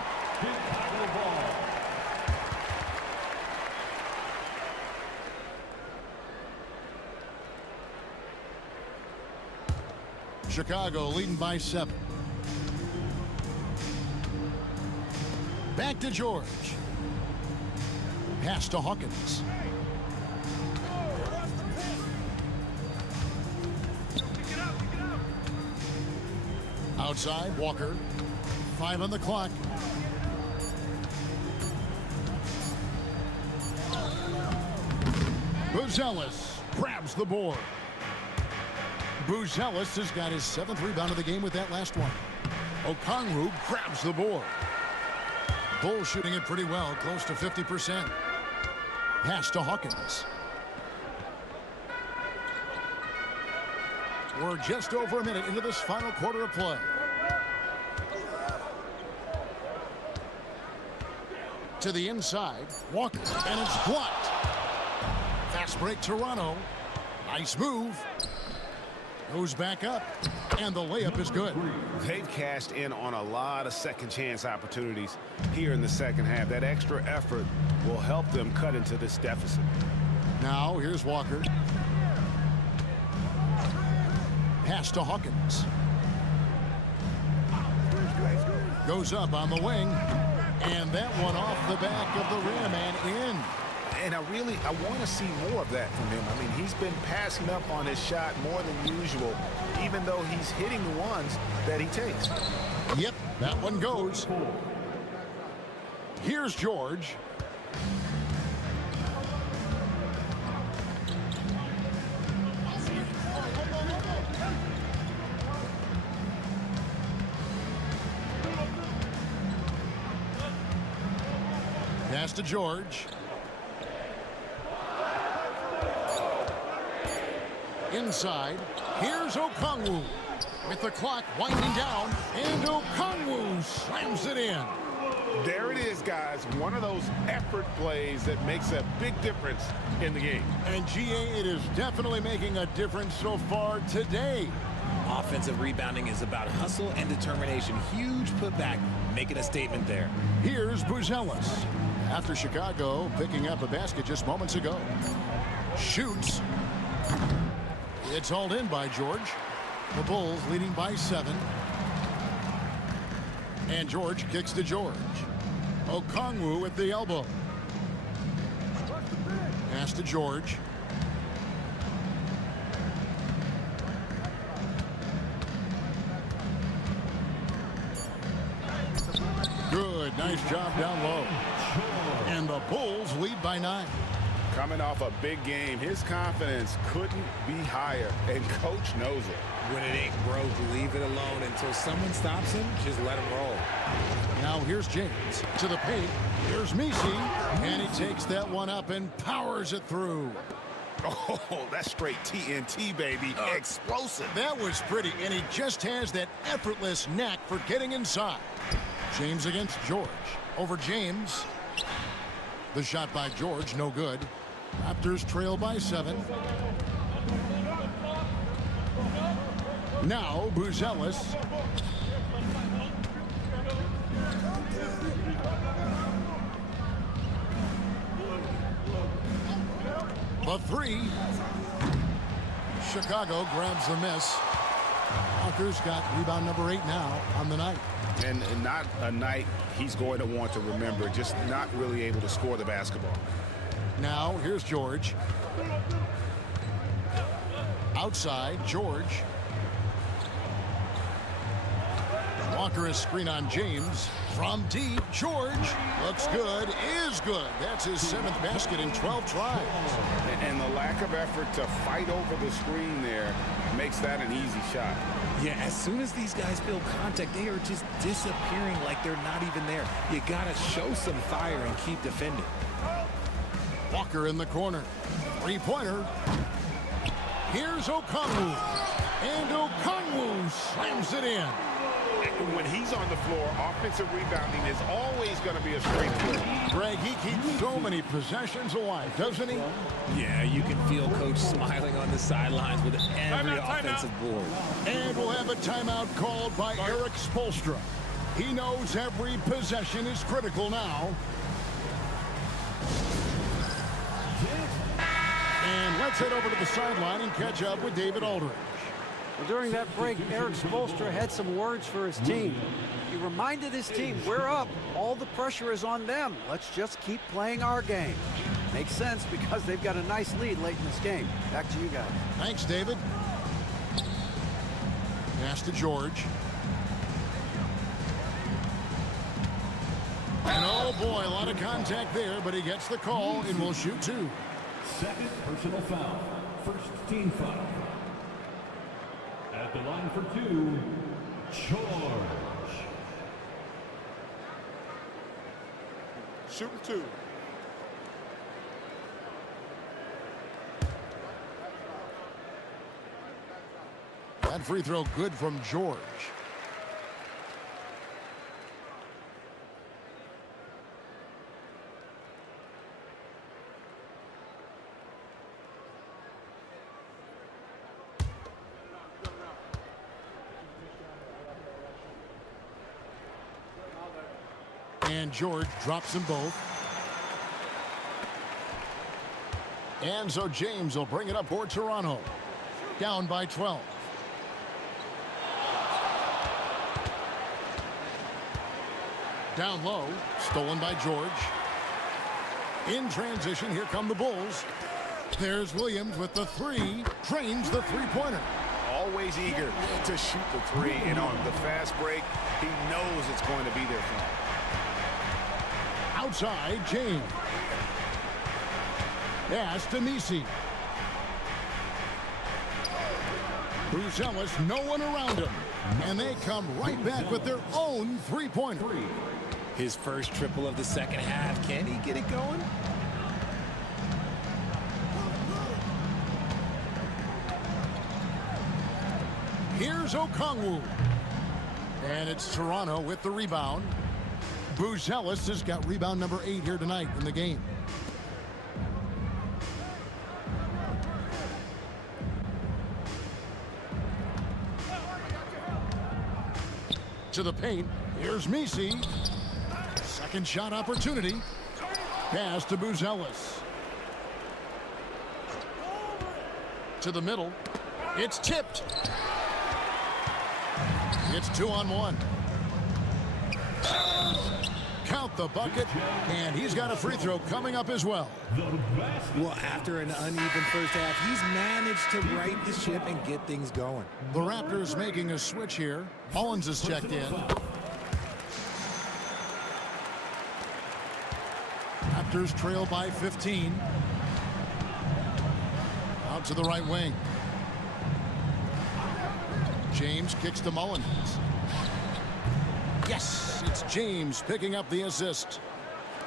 Chicago leading by 7. Back to George. Pass to Hawkins. Outside, Walker. 5 on the clock. Buzelis grabs the board. Buzelis has got his 7th rebound of the game with that last one. Okongwu grabs the board. Bulls shooting it pretty well, close to 50%. Pass to Hawkins. We're just over a minute into this final quarter of play. To the inside, Walker, and it's blocked. Fast break, Toronto. Nice move. Goes back up, and the layup is good. They've cashed in on a lot of second chance opportunities here in the second half. That extra effort will help them cut into this deficit. Now, here's Walker. Pass to Hawkins. Goes up on the wing. And that one off the back of the rim and in. And I want to see more of that from him. I mean, he's been passing up on his shot more than usual, even though he's hitting the ones that he takes. Yep, that one goes. Here's George. Pass to George. Inside. Here's Okongwu. With the clock winding down, and Okongwu slams it in. There it is, guys. One of those effort plays that makes a big difference in the game. And GA, it is definitely making a difference so far today. Offensive rebounding is about hustle and determination. Huge putback, making a statement there. Here's Buzelis. After Chicago picking up a basket just moments ago. Shoots. It's hauled in by George. The Bulls leading by 7. And George kicks to George. Okongwu at the elbow. Pass to George. Good, nice job down low. And the Bulls lead by 9. Coming off a big game, his confidence couldn't be higher, and coach knows it. When it ain't broke, leave it alone until someone stops him. Just let him roll. Now here's James to the paint. Here's Misi, and he takes that one up and powers it through. Oh, that's straight TNT, baby. Explosive. That was pretty, and he just has that effortless knack for getting inside. James against George. Over James. The shot by George, no good. Raptors trail by 7. Now Buzelis. The 3. Chicago grabs the miss. Walker's got rebound number 8 now on the night. And not a night he's going to want to remember, just not really able to score the basketball. Now here's George. Outside, George. Walker is screen on James. From deep, George looks good, is good. That's his 7th basket in 12 tries. And the lack of effort to fight over the screen there makes that an easy shot. Yeah, as soon as these guys feel contact, they are just disappearing like they're not even there. You got to show some fire and keep defending. Walker in the corner. 3-pointer. Here's Okongwu. And Okongwu slams it in. When he's on the floor, offensive rebounding is always going to be a strength for him. Greg, he keeps so many possessions alive, doesn't he? Yeah, you can feel Coach smiling on the sidelines with every offensive board. And we'll have a timeout called by Eric Spoelstra. He knows every possession is critical now. And let's head over to the sideline and catch up with David Aldridge. Well, during that break, Eric Spoelstra had some words for his team. He reminded his team, we're up. All the pressure is on them. Let's just keep playing our game. Makes sense because they've got a nice lead late in this game. Back to you guys. Thanks, David. Pass to George. And oh boy, a lot of contact there, but he gets the call and will shoot 2. Second personal foul. First team foul. At the line for 2, George. Shooting 2. That free throw good from George. And George drops them both. And so James will bring it up for Toronto. Down by 12. Down low. Stolen by George. In transition, here come the Bulls. There's Williams with the three. Drains the three-pointer. Always eager to shoot the three. And on the fast break, he knows it's going to be there for him. Outside, James. Pass to Messi. Bruzelis, no one around him. And they come right back with their own three-pointer. His first triple of the second half. Can he get it going? Here's Okongwu. And it's Toronto with the rebound. Bruzelis has got rebound number 8 here tonight in the game. To the paint. Here's Messi. Second shot opportunity. Pass to Bruzelis. To the middle. It's tipped. It's 2-on-1. Count the bucket, and he's got a free throw coming up as well. Well, after an uneven first half, he's managed to right the ship and get things going. The Raptors making a switch here. Mullins is checked in. Raptors trail by 15. Out to the right wing. James kicks to Mullins. Yes, it's James picking up the assist.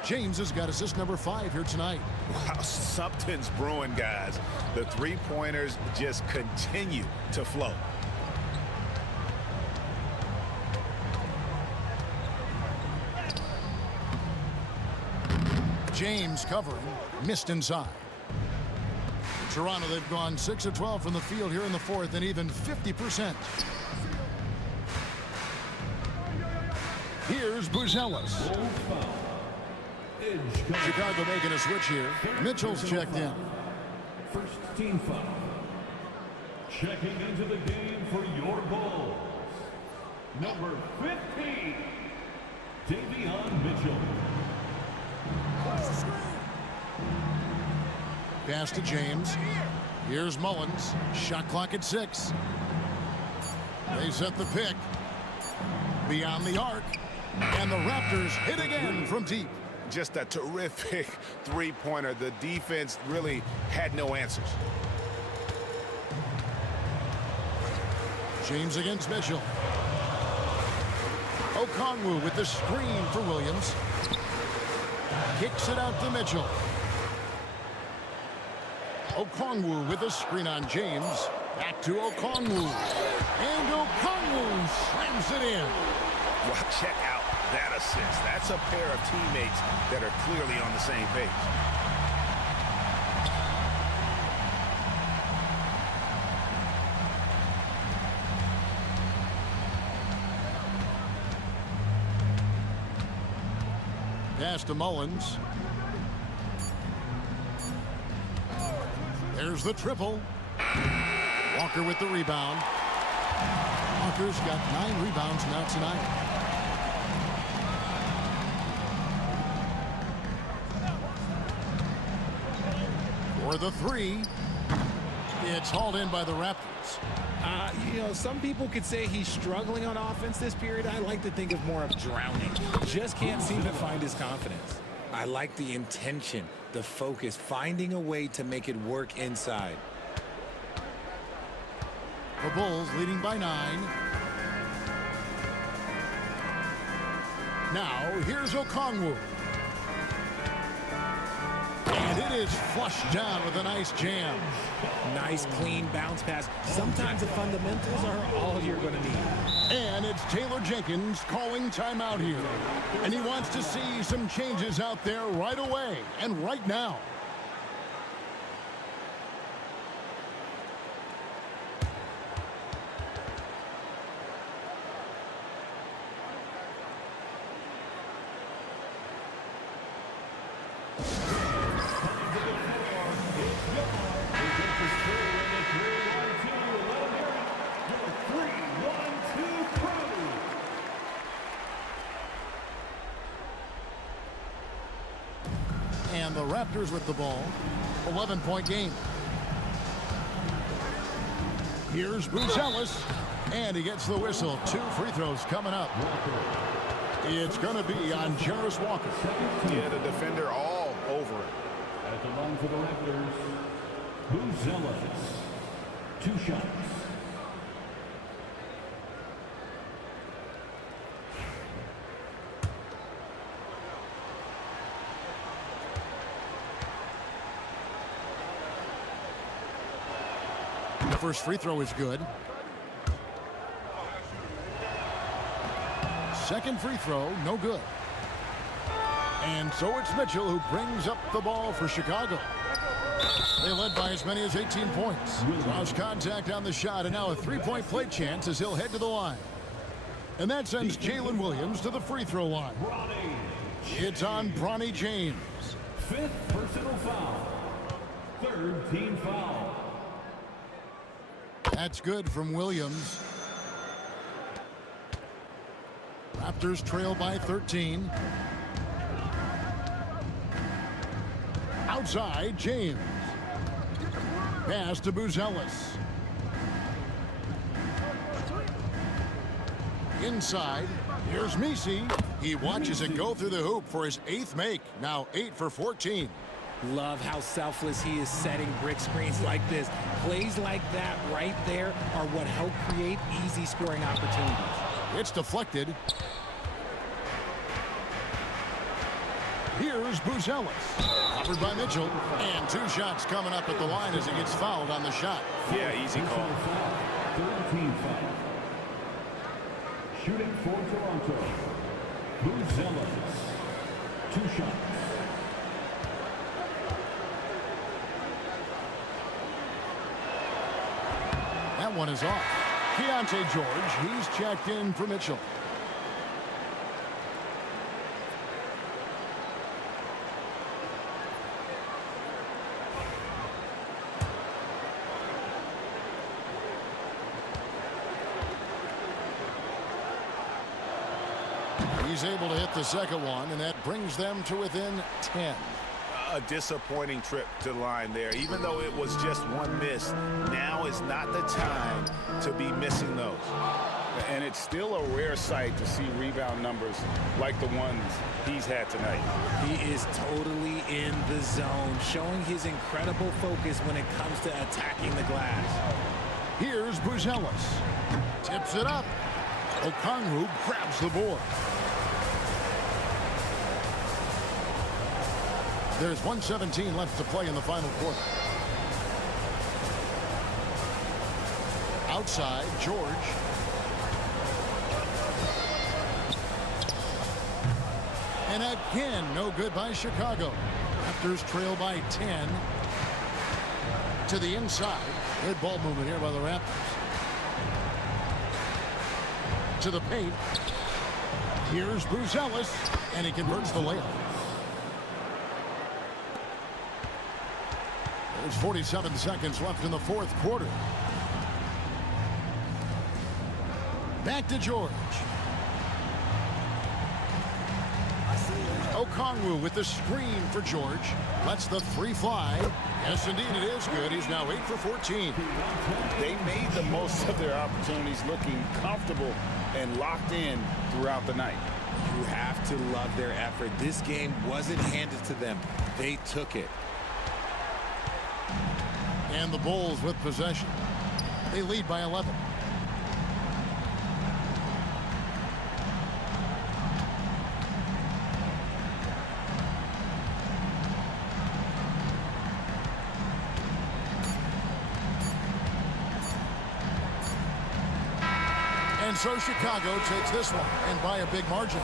James has got assist number 5 here tonight. Wow, something's brewing, guys. The three-pointers just continue to flow. James covering, missed inside. Toronto, they've gone 6 of 12 from the field here in the fourth and even 50%. Here's Bruzelis. Chicago making a switch here. Mitchell's checked in. First team foul. Checking into the game for your Bulls. Number 15, Davion Mitchell. Pass to James. Here's Mullins. Shot clock at 6. They set the pick. Beyond the arc. And the Raptors hit again from deep. Just a terrific three-pointer. The defense really had no answers. James against Mitchell. Okongwu with the screen for Williams. Kicks it out to Mitchell. Okongwu with a screen on James. Back to Okongwu. And Okongwu slams it in. Well, check out that assist. That's a pair of teammates that are clearly on the same page. Pass to Mullins. There's the triple. Walker with the rebound. Walker's got 9 rebounds now tonight. For the 3. It's hauled in by the Raptors. You know, some people could say he's struggling on offense this period. I like to think of more of drowning. Just can't seem to find his confidence. I like the intention, the focus, finding a way to make it work inside. The Bulls leading by 9. Now, here's Okongwu. And it is flushed down with a nice jam. Nice, clean bounce pass. Sometimes the fundamentals are all you're going to need. And it's Taylor Jenkins calling timeout here. And he wants to see some changes out there right away and right now. And the Raptors with the ball. 11-point game. Here's Buzelis. And he gets the whistle. 2 free throws coming up. It's going to be on Jarris Walker. Yeah, the defender all over it. At the line for the Raptors, Buzelis. 2 shots. The first free throw is good. Second free throw, no good. And so it's Mitchell who brings up the ball for Chicago. They led by as many as 18 points. Lost contact on the shot, and now a 3-point play chance as he'll head to the line. And that sends Jalen Williams to the free throw line. It's on Bronny James. 5th personal foul. 3rd team foul. That's good from Williams. Raptors trail by 13. Outside, James. Pass to Buzelis. Inside, here's Messi. He watches it go through the hoop for his 8th make. Now 8 for 14. Love how selfless he is setting brick screens like this. Plays like that right there are what help create easy scoring opportunities. It's deflected. Here's Buzelis. Covered by Mitchell. And 2 shots coming up at the line as he gets fouled on the shot. Yeah, easy call. 3rd team foul. Shooting for Toronto. Buzelis. 2 shots. That one is off. Keontae George, he's checked in for Mitchell. He's able to hit the second one, and that brings them to within 10. A disappointing trip to the line there. Even though it was just 1 miss, now is not the time to be missing those. And it's still a rare sight to see rebound numbers like the ones he's had tonight. He is totally in the zone, showing his incredible focus when it comes to attacking the glass. Here's Buzelis. Tips it up. Okongwu grabs the board. There's 1:17 left to play in the final quarter. Outside, George. And again, no good by Chicago. Raptors trail by 10. To the inside. Good ball movement here by the Raptors. To the paint. Here's Buzelis. And he converts the layup. There's 47 seconds left in the 4th quarter. Back to George. Okongwu with the screen for George. Lets the 3 fly. Yes, indeed, it is good. He's now 8 for 14. They made the most of their opportunities, looking comfortable and locked in throughout the night. You have to love their effort. This game wasn't handed to them. They took it. And the Bulls with possession. They lead by 11. so Chicago takes this one, and by a big margin.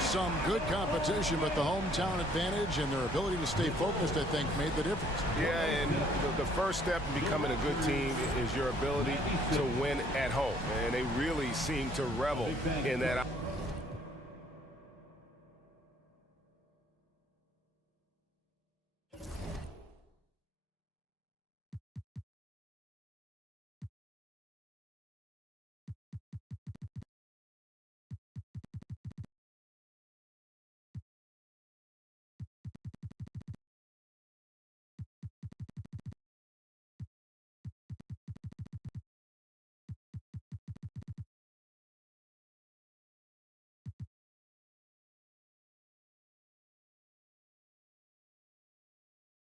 Some good competition, but the hometown advantage and their ability to stay focused, I think, made the difference. Yeah, and the first step in becoming a good team is your ability to win at home. And they really seem to revel in that.